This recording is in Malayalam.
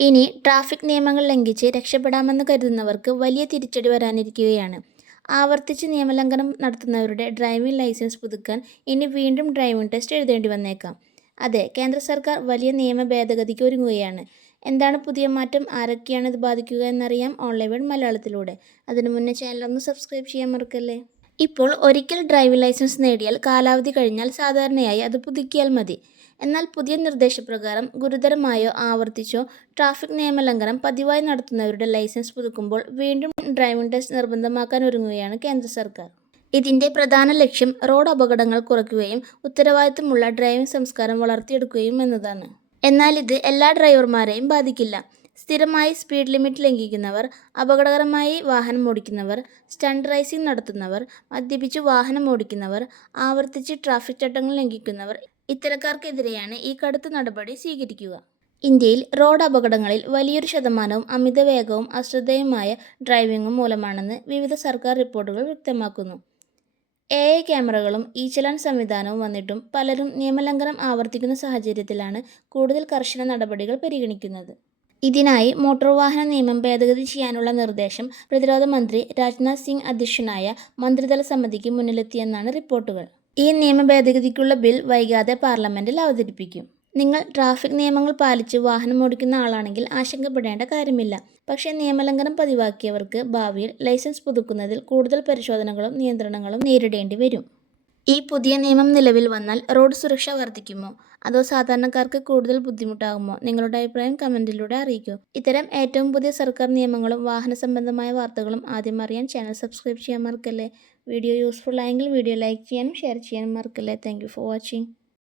ഇനി ട്രാഫിക് നിയമങ്ങൾ ലംഘിച്ച് രക്ഷപ്പെടാമെന്ന് കരുതുന്നവർക്ക് വലിയ തിരിച്ചടി വരാനിരിക്കുകയാണ്. ആവർത്തിച്ച് നിയമലംഘനം നടത്തുന്നവരുടെ ഡ്രൈവിംഗ് ലൈസൻസ് പുതുക്കാൻ ഇനി വീണ്ടും ഡ്രൈവിംഗ് ടെസ്റ്റ് എഴുതേണ്ടി വന്നേക്കാം. അതെ, കേന്ദ്ര സർക്കാർ വലിയ നിയമ ഭേദഗതിക്ക് ഒരുങ്ങുകയാണ്. എന്താണ് പുതിയ മാറ്റം, ആരൊക്കെയാണ് ഇത് ബാധിക്കുക എന്നറിയാം ഓൺലൈൻ വേഡ് മലയാളത്തിലൂടെ. അതിനു മുന്നേ ചാനലൊന്ന് സബ്സ്ക്രൈബ് ചെയ്യാൻ മറക്കല്ലേ. ഇപ്പോൾ ഒരിക്കൽ ഡ്രൈവിംഗ് ലൈസൻസ് നേടിയാൽ കാലാവധി കഴിഞ്ഞാൽ സാധാരണയായി അത് പുതുക്കിയാൽ മതി. എന്നാൽ പുതിയ നിർദ്ദേശപ്രകാരം ഗുരുതരമായോ ആവർത്തിച്ചോ ട്രാഫിക് നിയമലംഘനം പതിവായി നടത്തുന്നവരുടെ ലൈസൻസ് പുതുക്കുമ്പോൾ വീണ്ടും ഡ്രൈവിംഗ് ടെസ്റ്റ് നിർബന്ധമാക്കാൻ ഒരുങ്ങുകയാണ് കേന്ദ്ര സർക്കാർ. ഇതിന്റെ പ്രധാന ലക്ഷ്യം റോഡ് അപകടങ്ങൾ കുറയ്ക്കുകയും ഉത്തരവാദിത്തമുള്ള ഡ്രൈവിംഗ് സംസ്കാരം വളർത്തിയെടുക്കുകയും എന്നതാണ്. എന്നാൽ ഇത് എല്ലാ ഡ്രൈവർമാരെയും ബാധിക്കില്ല. സ്ഥിരമായി സ്പീഡ് ലിമിറ്റ് ലംഘിക്കുന്നവർ, അപകടകരമായി വാഹനം ഓടിക്കുന്നവർ, സ്റ്റണ്ട് റേസിംഗ് നടത്തുന്നവർ, മദ്യപിച്ച് വാഹനം ഓടിക്കുന്നവർ, ആവർത്തിച്ച് ട്രാഫിക് ചട്ടങ്ങൾ ലംഘിക്കുന്നവർ, ഇത്തരക്കാർക്കെതിരെയാണ് ഈ കടുത്ത നടപടി സ്വീകരിക്കുക. ഇന്ത്യയിൽ റോഡ് അപകടങ്ങളിൽ വലിയൊരു ശതമാനവും അമിതവേഗവും അശ്രദ്ധയുമായ ഡ്രൈവിംഗും മൂലമാണെന്ന് വിവിധ സർക്കാർ റിപ്പോർട്ടുകൾ വ്യക്തമാക്കുന്നു. AI ക്യാമറകളും ചലാൻ സംവിധാനവും വന്നിട്ടും പലരും നിയമലംഘനം ആവർത്തിക്കുന്ന സാഹചര്യത്തിലാണ് കൂടുതൽ കർശന നടപടികൾ പരിഗണിക്കുന്നത്. ഇതിനായി മോട്ടോർ വാഹന നിയമം ഭേദഗതി ചെയ്യാനുള്ള നിർദ്ദേശം പ്രതിരോധ മന്ത്രി രാജ്നാഥ് സിംഗ് അധ്യക്ഷനായ മന്ത്രിതല സമിതിക്ക് മുന്നിലെത്തിയെന്നാണ് റിപ്പോർട്ടുകൾ. ഈ നിയമ ഭേദഗതിക്കുള്ള ബിൽ വൈകാതെ പാർലമെന്റിൽ അവതരിപ്പിക്കും. നിങ്ങൾ ട്രാഫിക് നിയമങ്ങൾ പാലിച്ച് വാഹനം ഓടിക്കുന്ന ആളാണെങ്കിൽ ആശങ്കപ്പെടേണ്ട കാര്യമില്ല. പക്ഷേ നിയമലംഘനം പതിവാക്കിയവർക്ക് ഭാവിയിൽ ലൈസൻസ് പുതുക്കുന്നതിൽ കൂടുതൽ പരിശോധനകളും നിയന്ത്രണങ്ങളും നേരിടേണ്ടി വരും. ഈ പുതിയ നിയമം നിലവിൽ വന്നാൽ റോഡ് സുരക്ഷ വർദ്ധിക്കുമോ, അതോ സാധാരണക്കാർക്ക് കൂടുതൽ ബുദ്ധിമുട്ടാകുമോ? നിങ്ങളുടെ അഭിപ്രായം കമന്റിലൂടെ അറിയിക്കൂ. ഇത്തരം ഏറ്റവും പുതിയ സർക്കാർ നിയമങ്ങളും വാഹന സംബന്ധമായ വാർത്തകളും ആദ്യം അറിയാൻ ചാനൽ സബ്സ്ക്രൈബ് ചെയ്യാൻ മറക്കല്ലേ. വീഡിയോ യൂസ്ഫുൾ ആയെങ്കിൽ വീഡിയോ ലൈക്ക് ചെയ്യാനും ഷെയർ ചെയ്യാനും മറക്കല്ലേ. Thank you for watching.